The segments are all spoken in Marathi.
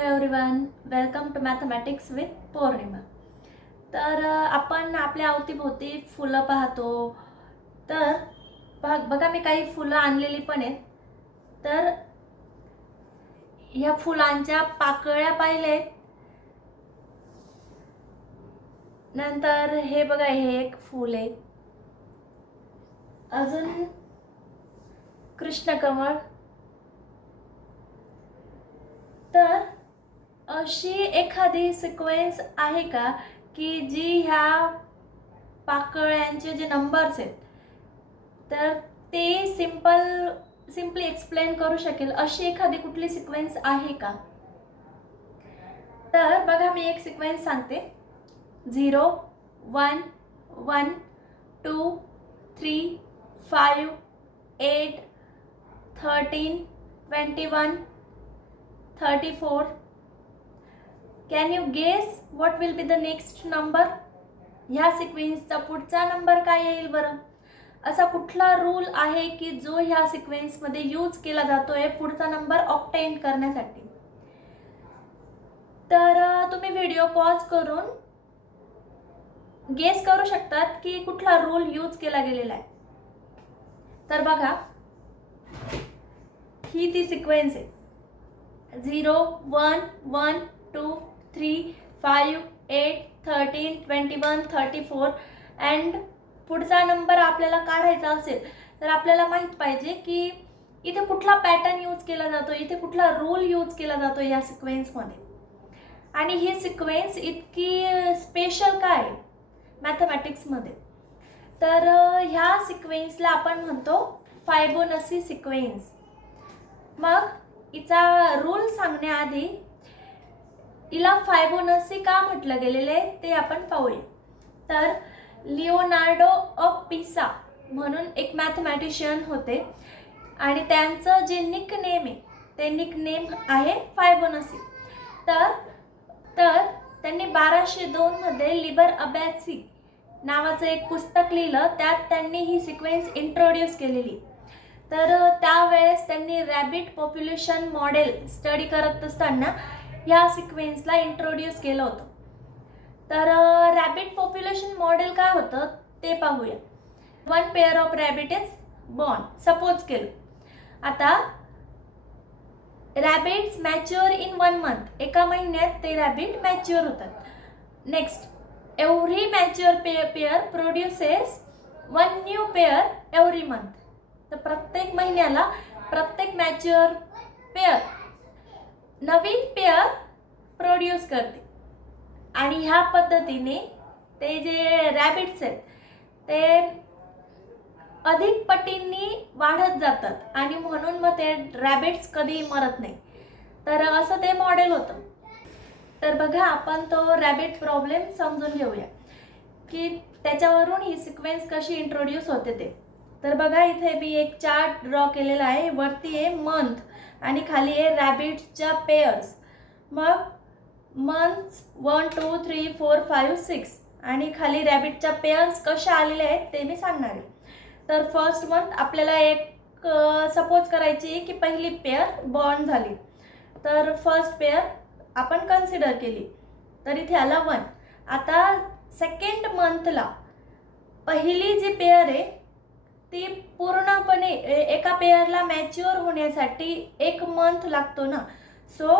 Everyone, welcome to mathematics with Purnima. तर आपण आपल्या अवतीभोवती फुलं पाहतो. तर बघा मी काही फुलं आणलेली पण आहेत. तर ह्या फुलांच्या पाकळ्या पाहिलेत. नंतर हे बघा, हे एक फूल आहे. अजून कृष्णकमळ. तर अशी एखादी सिक्वेन्स आहे का की जी ह्या पाकळ्यांचे जे नंबर्स आहेत तर ते सिम्पली एक्सप्लेन करू शकेल, अशी एखादी कुठली सिक्वेन्स आहे का? तर बघा मी एक सिक्वेन्स सांगते. 0 1 1 2 3 5 8 13 21 34. Can you guess what will be the next number? ह्या सिक्वेन्सचा पुढचा नंबर काय येईल बरं? असा कुठला रूल आहे की जो ह्या सिक्वेन्समध्ये यूज केला जातोय पुढचा नंबर ऑब्टेन करण्यासाठी? तर तुम्ही व्हिडिओ पॉज करून गेस करू शकतात की कुठला रूल यूज केला गेलेला आहे. तर बघा, ही ती सिक्वेन्स आहे. 0 1 1 2 3 5 8 13 21 34. अँड पुढचा नंबर आपल्याला काढायचा असेल तर आपल्याला माहित पाहिजे की इथे कुठला पॅटर्न यूज केला जातो, इथे कुठला रूल यूज केला जातो या सिक्वेन्समध्ये. आणि ही सिक्वेन्स इतकी स्पेशल काय मॅथमॅटिक्समध्ये? तर ह्या सिक्वेन्सला आपण म्हणतो फायबोनसी सिक्वेन्स. मग हिचा रूल सांगण्याआधी हिला फायबोनसी का म्हटलं गेलेलं आहे ते आपण पाहूया. तर लिओनार्डो ऑफ पिसा म्हणून एक मॅथमॅटिशियन होते आणि त्यांचं जे निकनेम आहे ते निकनेम आहे फायबोनसी. तर त्यांनी 1202 मध्ये लिबर अबॅसी नावाचं एक पुस्तक लिहिलं. त्यात त्यांनी ही सिक्वेन्स इंट्रोड्यूस केलेली. तर त्यावेळेस त्यांनी रॅबिट पॉप्युलेशन मॉडेल स्टडी करत असताना ह्या सिक्वेन्सला इंट्रोड्यूस केलं होतं. तर रॅबिट पॉप्युलेशन मॉडेल काय होतं ते पाहूया. 1 pair of rabbit is born, suppose केलं. आता रॅबिट्स मॅच्युअर इन 1 मंथ, एका महिन्यात ते रॅबिट मॅच्युअर होतात. Next, every mature pair produces 1 new pair every month. तर प्रत्येक महिन्याला प्रत्येक मॅच्युअर पेअर नवीन पेअर प्रोड्यूस करते. आणि ह्या पद्धतीने ते जे रॅबिट्स आहेत ते अधिक पटींनी वाढत जातात आणि म्हणून मग ते रॅबिट्स कधी मरत नाही. तर असं ते मॉडेल होतं. तर बघा, आपण तो रॅबिट प्रॉब्लेम समजून घेऊया की त्याच्यावरून ही सिक्वेन्स कशी इंट्रोड्यूस होते ते. तर बघा, इथे मी एक चार्ट ड्रॉ केलेला आहे. वरती आहे मंथ आणि खाली आहे रॅबिट्सच्या पेअर्स. मग मंथ्स 1 2 3 4 5 6 आणि खाली रॅबिटच्या पेअर्स कशा आलेल्या आहेत ते मी सांगणार आहे. तर फर्स्ट मंथ आपल्याला एक सपोज करायची की पहिली पेअर बॉर्न झाली. तर फर्स्ट पेअर आपण कन्सिडर केली, तर इथे आला 1. आता सेकंड मंथला पहिली जी पेअर आहे ती पूर्णपणे एका पेअरला मॅच्युअर होण्यासाठी 1 मंथ लागतो ना. सो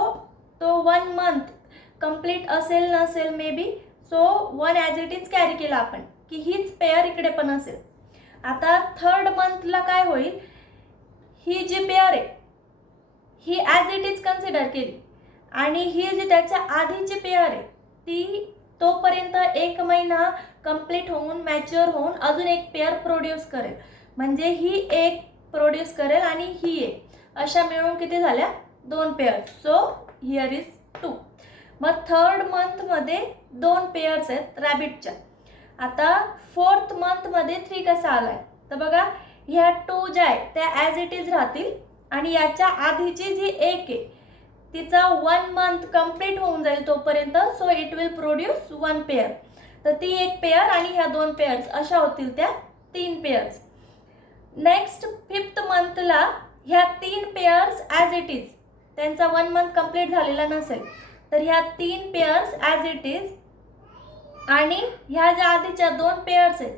तो 1 मंथ कंप्लीट असेल नसेल may be. So 1 as it is carry केला आपण की हीच पेअर इकडे पण असेल. आता थर्ड मंथला काय होईल, ही जी पेअर आहे ही ॲज इट इज कन्सिडर केली आणि ही जी त्याच्या आधीची पेअर आहे ती तोपर्यंत 1 महिना कंप्लीट होऊन मॅच्युअर होऊन अजून एक पेअर प्रोड्यूस करेल. म्हणजे ही एक प्रोड्यूस करेल आणि ही एक, अशा मिळून किती झाल्या 2 पेअर. So here is 2. मग थर्ड मंथमध्ये 2 पेअर्स आहेत रॅबिटच्या. आता फोर्थ मंथमध्ये 3 कसा आलाय? तर बघा, ह्या 2 ज्या आहेत त्या ॲज इट इज राहतील आणि याच्या आधीची जी 1 आहे तिचा 1 मंथ कंप्लीट होऊन जाईल तोपर्यंत. So it will produce 1 pair. तर ती 1 पेअर आणि ह्या 2 पेअर्स अशा होतील त्या 3 पेअर्स. नेक्स्ट फिफ्थ मंथला ह्या 3 पेअर्स ॲज इट इज त्यांचा 1 मंथ कंप्लीट झालेला नसेल तर ह्या 3 पेअर्स ॲज इट इज आणि ह्या ज्या आधीच्या 2 पेअर्स आहेत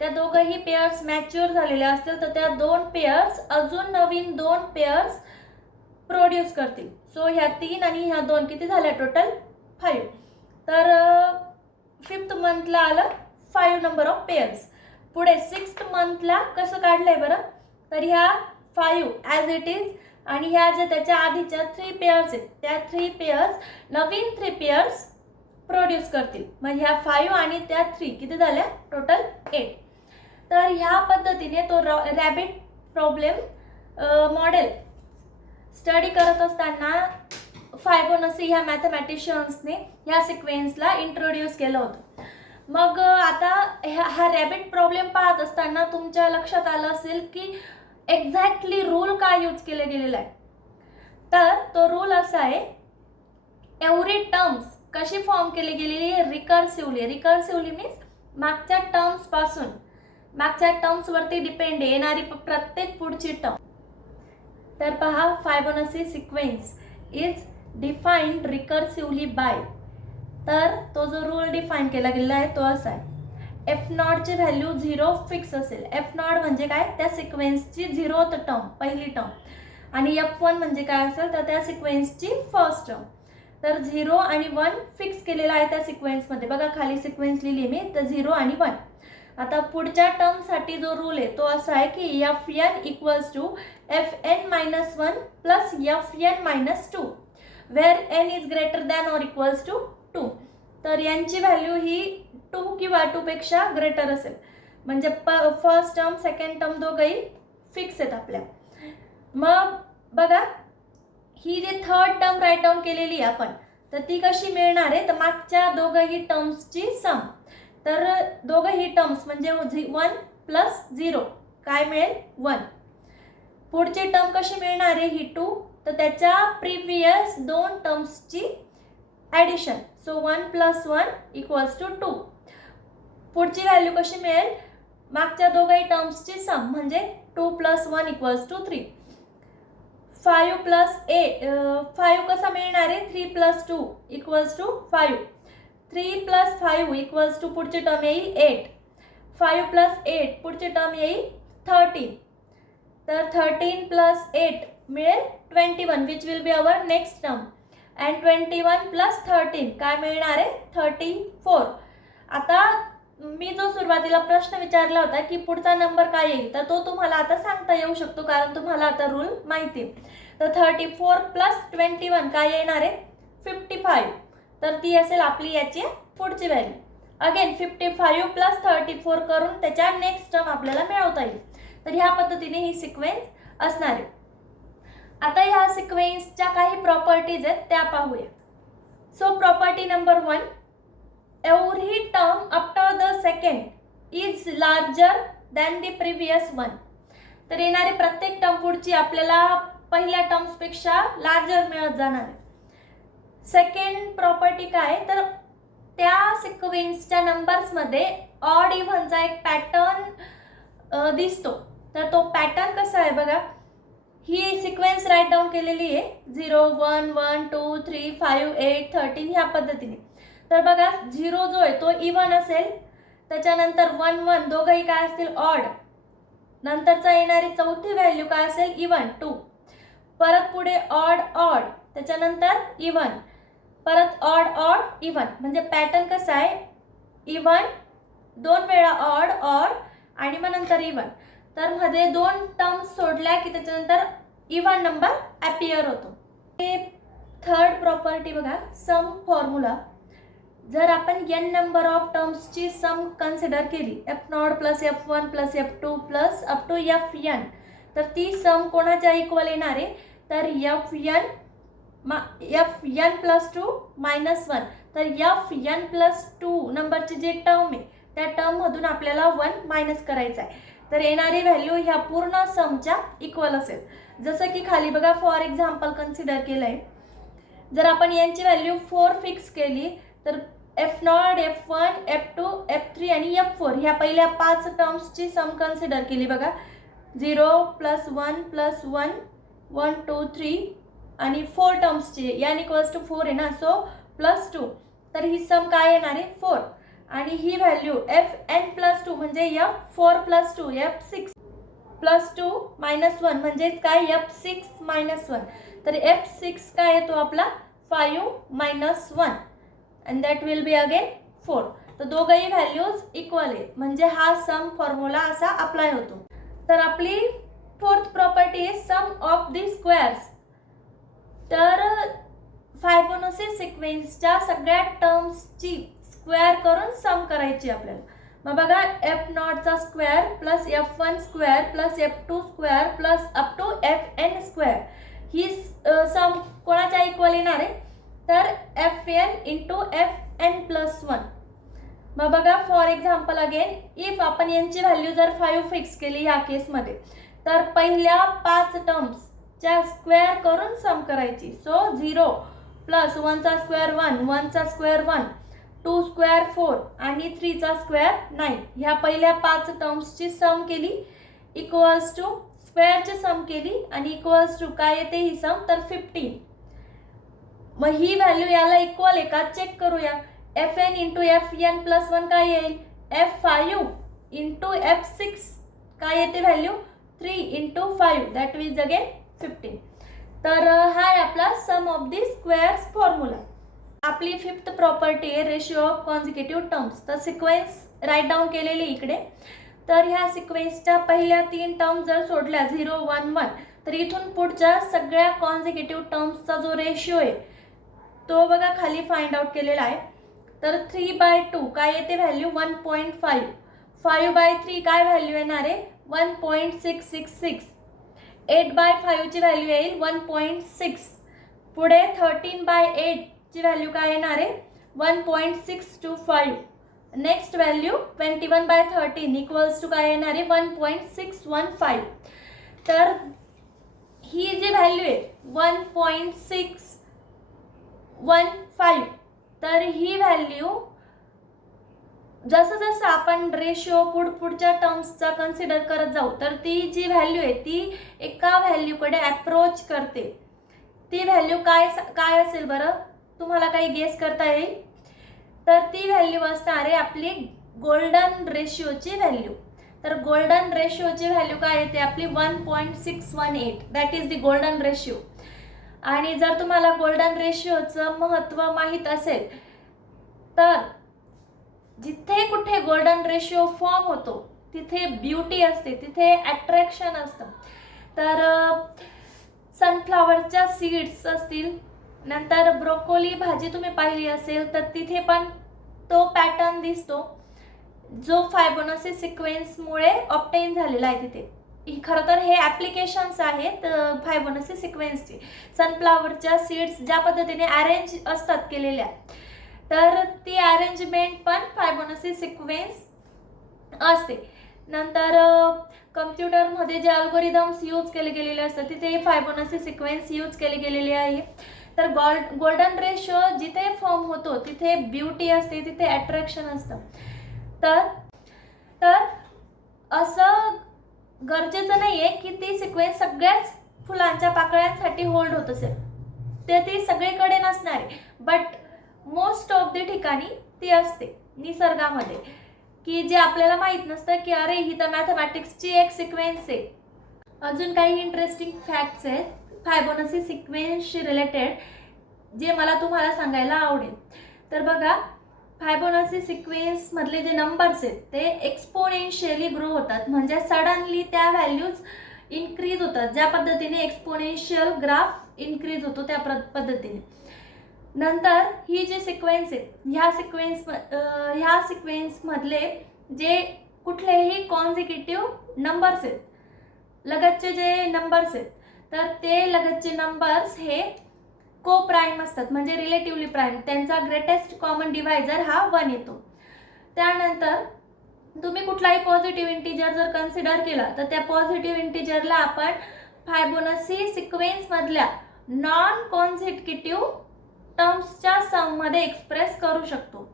त्या दोघंही पेअर्स मॅच्युअर झालेल्या असतील तर त्या 2 पेअर्स अजून नवीन 2 पेअर्स प्रोड्यूस करतील. सो ह्या 3 आणि ह्या 2 किती झाल्या टोटल 5. तर 5th मंथला आलं 5 नंबर ऑफ पेअर्स. पुढे 6th मंथला कसं काढलंय बरं, तर ह्या 5 ॲज इट इज आणि ह्या ज्या त्याच्या आधीच्या 3 पेअर्स आहेत त्या 3 पेअर्स नवीन 3 पेअर्स प्रोड्यूस करतील. मग ह्या 5 आणि त्या 3 किती झाल्या टोटल 8. तर ह्या पद्धतीने तो रॅबिट प्रॉब्लेम मॉडेल स्टडी करत असताना फायबोनाची ह्या मॅथमॅटिशियन्सने ह्या सिक्वेन्सला इंट्रोड्यूस केलं होतं. मग आता हा रॅबिट प्रॉब्लेम पाहत असताना तुमच्या लक्षात आलं असेल की एक्झॅक्टली रूल काय यूज केला गेलेला आहे. तर तो रूल असा आहे, एव्हरी टर्म्स कशी फॉर्म केली गेलेली आहे रिकर्सिव्हली. रिकर्सिव्हली मीन्स मागच्या टर्म्सपासून मागच्या टर्म्सवरती डिपेंड येणारी प्रत्येक पुढची टर्म. तर पहा, Fibonacci sequence is defined recursively by. तर तो जो रूल डिफाईन केला गेलेला आहे तो असा आहे, एफ नॉटची व्हॅल्यू 0 फिक्स असेल. एफ नॉट म्हणजे काय, त्या सिक्वेन्सची 0th टर्म पहिली टर्म, आणि F1 म्हणजे काय असेल तर त्या सिक्वेन्सची फर्स्ट टर्म. तर 0 आणि 1 फिक्स केलेला आहे त्या सिक्वेन्समध्ये. बघा खाली सिक्वेन्स लिहिली मी, तर 0 आणि 1. आता पुढच्या टर्मसाठी जो रूल आहे तो असा आहे की Fn equals to Fn-1 plus Fn-2 where n is greater than or equals to 2. तर यांची व्हॅल्यू ही 2 किंवा 2 पेक्षा ग्रेटर असेल. म्हणजे फर्स्ट टर्म सेकंड टर्म दोघंही फिक्स आहेत आपल्या. मग बघा, ही जी थर्ड टर्म राईट डाऊन केलेली आहे आपण, तर ती कशी मिळणार आहे, तर मागच्या दोघंही टर्म्सची सम. तर दोघंही टर्म्स म्हणजे 1 प्लस 0 काय मिळेल 1. पुढची टर्म कशी मिळणार आहे ही 2, तर त्याच्या प्रिव्हियस 2 टर्म्सची addition. So 1 plus 1 equals to 2. पुढची व्हॅल्यू कशी मिळेल, मागच्या दोघंही टर्म्सची सम म्हणजे 2 प्लस 1 इक्वल्स टू 3. 5 प्लस 5 कसा मिळणार आहे, 3 plus 2 equals to 5. 3 plus 5 equals to पुढची टर्म येईल 8. 5 प्लस 8 पुढची टर्म येईल 13. तर 13 प्लस 8 मिळेल 21 which will be our next term. And 21 plus 13 काय मिळणार आहे 34. आता मी जो सुरुवातीला प्रश्न विचारला होता की पुढचा नंबर काय येईल, तर तो तुम्हाला आता सांगता येऊ शकतो कारण तुम्हाला आता रूल माहिती आहे. तर 34 प्लस 21 काय येणार आहे 55. तर ती असेल आपली याची पुढची व्हॅल्यू. अगेन 55 प्लस 34 करून त्याच्या नेक्स्ट टर्म आपल्याला मिळवता येईल. तर ह्या पद्धतीने ही सिक्वेन्स असणार आहे. आता ह्या सिक्वेन्सच्या काही प्रॉपर्टीज आहेत त्या पाहूया. So property number 1, every term after the second is larger than the previous one. तर येणारी प्रत्येक टर्म पुढची आपल्याला पहिल्या टर्म्सपेक्षा लार्जर मिळत जाणार आहे. सेकंड प्रॉपर्टी काय, तर त्या सिक्वेन्सच्या नंबर्समध्ये ऑड इव्हनचा एक पॅटर्न दिसतो. तर तो पॅटर्न कसा आहे बघा, ही सिक्वेन्स राईट डाऊन केलेली आहे 0 1 1 2 3 5 8 13 ह्या पद्धतीने. तर बघा 0 जो आहे तो इव्हन असेल, त्याच्यानंतर 1 1 दोघंही काय असतील ऑड, नंतरचा येणारी चौथी व्हॅल्यू काय असेल इव्हन 2, परत पुढे ऑड ऑड, त्याच्यानंतर इव्हन, परत ऑड ऑड इव्हन. म्हणजे पॅटर्न कसा आहे, इव्हन 2 वेळा ऑड ऑड आणि मग नंतर इव्हन. तर मध्ये 2 टर्म्स सोडल्या की त्याच्यानंतर इव्हन नंबर ॲपियर होतो. हे थर्ड प्रॉपर्टी बघा, सम फॉर्म्युला. जर आपण n नंबर ऑफ टर्म्सची सम कन्सिडर केली, F0 plus F1 plus F2 plus up to Fn, तर ती सम कोणाच्या इक्वल येणार आहे, तर Fn प्लस 2 मायनस 1. तर Fn प्लस 2 नंबरची जी टर्म आहे त्या टर्ममधून आपल्याला 1 मायनस करायचं आहे. तर येणारी व्हॅल्यू ह्या पूर्ण समच्या इक्वल असेल. जसं की खाली बघा फॉर एक्झाम्पल कन्सिडर केलं आहे, जर आपण यांची व्हॅल्यू 4 फिक्स केली तर F0 F1 F2 F3 आणि F4 ह्या पहिल्या 5 टर्म्सची सम कन्सिडर केली बघा. 0 प्लस 1 प्लस 1 1 2 3 आणि 4 टर्म्सची, n इक्वल्स टू 4 आहे ना, सो +2, तर ही सम काय येणार आहे 4. आणि ही व्हॅल्यू Fn+2 म्हणजे F4+2 F6 +2 -1 म्हणजेच काय F6 -1. तर F6 काय येतो आपला 5 - 1 and that will be again 4. तर दोघंही व्हॅल्यूज इक्वल आहेत, म्हणजे हा सम फॉर्म्युला असा अप्लाय होतो. तर आपली फोर्थ प्रॉपर्टी आहे सम ऑफ दी स्क्वेअर्स. तर फायबोनाची सिक्वेन्सच्या सगळ्या टर्म्सची स्क्वेअर करून सम करायची आपल्याला. मग बघा F0चा square plus F1 square plus F2 square plus up to Fn square ही सम कोणाच्या इक्वल येणार आहे, तर Fn इंटू Fn+1. मग बघा फॉर एक्झाम्पल अगेन इफ आपण यांची व्हॅल्यू जर 5 फिक्स केली ह्या केसमध्ये, तर पहिल्या 5 टर्म्सच्या स्क्वेअर करून सम करायची. सो 0 प्लस 1चा स्क्वेअर 1, 1चा स्क्वेअर 1, 2 स्क्वेअर 4 आणि 3चा स्क्वेअर 9. ह्या पहिल्या 5 टर्म्सची सम केली इक्वल्स टू स्क्वेअरची सम केली आणि इक्वल्स टू काय येते ही सम, तर 15. मग ही व्हॅल्यू याला इक्वल आहे का चेक करूया. Fn इंटू Fn+1 काय येईल, F5 इंटू F6 काय येते value 3 into 5 that is again 15. तर हा आहे आपला सम ऑफ दी स्क्वेअर्स फॉर्म्युला. आपली फिफ्थ प्रॉपर्टी आहे रेशिओ ऑफ कॉन्झिक्युटिव्ह टर्म्स. तर सिक्वेन्स राईट डाऊन केलेली इकडे. तर ह्या सिक्वेन्सच्या पहिल्या 3 टर्म्स जर सोडल्या 0 1 1, तर इथून पुढच्या सगळ्या कॉन्झिक्युटिव्ह टर्म्सचा जो रेशिओ आहे तो बघा खाली फाइंड आउट केलेला आहे. तर 3/2 काय येते व्हॅल्यू 1.5. 5/3 काय व्हॅल्यू येणार आहे 1.666. 8/5 ची व्हॅल्यू येईल 1.6. पुढे 13/8 ची व्हॅल्यू काय येणार आहे 1.625. नेक्स्ट व्हॅल्यू 21/13 इक्वल्स टू काय येणार आहे 1.615. तर ही जी व्हॅल्यू आहे 1.615, तर ही व्हॅल्यू जसं जसं आपण रेशिओ पुढच्या टर्म्सचा कन्सिडर करत जाऊ, तर ती जी व्हॅल्यू आहे ती एका व्हॅल्यूकडे अप्रोच करते. ती व्हॅल्यू काय असेल बरं, तुम्हाला काही गेस करता येईल. तर ती व्हॅल्यू असणार आहे आपली गोल्डन रेशिओची व्हॅल्यू. तर गोल्डन रेशिओची व्हॅल्यू काय येते आपली 1.618 that is the golden ratio. आणि जर तुम्हाला गोल्डन रेशिओचं महत्त्व माहीत असेल, तर जिथे कुठे गोल्डन रेशिओ फॉर्म होतो तिथे ब्युटी असते, तिथे अट्रॅक्शन असतं. तर सनफ्लावरच्या सीड्स असतील, नंतर ब्रोकोली भाजी तुम्ही पाहिली असेल, तर तिथे पण तो पॅटर्न दिसतो जो फायबोनाची सिक्वेन्समुळे ऑब्टेन झालेला आहे तिथे. खरं तर हे ॲप्लिकेशन्स आहेत फायबोनाची सिक्वेन्सची. सनफ्लावरच्या सीड्स ज्या पद्धतीने अरेंज असतात केलेल्या, तर ती अरेंजमेंट पण फायबोनाची सिक्वेन्स असते. नंतर कम्प्युटरमध्ये जे अल्गोरिदम्स यूज केले गेलेले असतात तिथे फायबोनाची सिक्वेन्स यूज केली गेलेली आहे. तर गोल्डन रेशिओ जिथे फॉर्म होतो तिथे ब्युटी असते, तिथे अट्रॅक्शन असतं. तर असं गरजेचं नाही आहे की ती सिक्वेन्स सगळ्याच फुलांच्या पाकळ्यांसाठी होल्ड होत असेल, ते ती सगळीकडे नसणार आहे. बट मोस्ट ऑफ द ठिकाणी ती असते निसर्गामध्ये, की जे आपल्याला माहीत नसतं की अरे ही तर मॅथमॅटिक्सची एक सिक्वेन्स आहे. अजून काही इंटरेस्टिंग फॅक्ट्स आहेत फायबोनाची सिक्वेन्सशी रिलेटेड जे मला तुम्हाला सांगायला आवडेल. तर बघा फायबोनाची सिक्वेन्समधले जे नंबर्स आहेत ते एक्सपोनेन्शियली ग्रो होतात, म्हणजे सडनली त्या व्हॅल्यूज इन्क्रीज होतात. ज्या पद्धतीने एक्सपोनेन्शियल ग्राफ इन्क्रीज होतो त्या पद्धतीने. नंतर ही जी सिक्वेन्स आहे ह्या सिक्वेन्समधले जे कुठलेही कॉन्झिक्युटिव्ह नंबर्स आहेत, लगतचे जे नंबर्स आहेत, तर ते लगतचे नंबर्स हे को प्राईम असतात, म्हणजे रिलेटिव्हली प्राईम. त्यांचा ग्रेटेस्ट कॉमन डिव्हायझर हा 1 येतो. त्यानंतर तुम्ही कुठलाही पॉझिटिव्ह इंटिजर जर कन्सिडर केला, तर त्या पॉझिटिव्ह इंटिजरला आपण फायबोनाची सिक्वेन्समधल्या नॉन कॉन्झिक्युटिव्ह टर्म्सच्या सममध्ये एक्सप्रेस करू शकतो.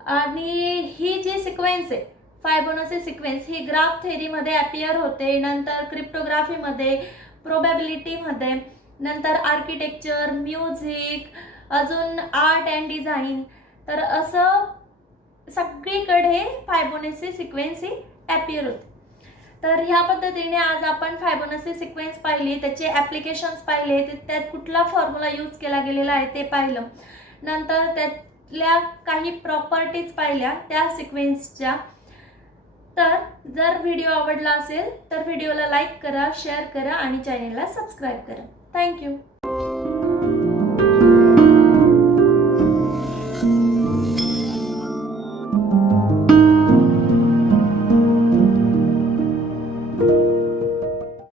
आणि ही जी सिक्वेन्स आहे फायबोनाची सिक्वेन्स ही ग्राफ थेरीमध्ये अपियर होते, नंतर क्रिप्टोग्राफीमध्ये, प्रोबॅबिलिटीमध्ये, नंतर आर्किटेक्चर, म्युझिक, अजून आर्ट अँड डिझाईन. तर असं सगळीकडे फायबोनाची सिक्वेन्स ही ॲपियर होते. तर ह्या पद्धतीने आज आपण फायबोनाची सिक्वेन्स पाहिली, त्याचे ॲप्लिकेशन्स पाहिले, त्यात कुठला फॉर्म्युला यूज केला गेलेला आहे ते पाहिलं. नंतर त्यातल्या काही प्रॉपर्टीज पाहिल्या त्या सिक्वेन्सच्या. तर जर व्हिडिओ आवडला असेल तर व्हिडिओला लाईक करा, शेअर करा आणि चॅनेलला सबस्क्राईब करा. थँक्यू.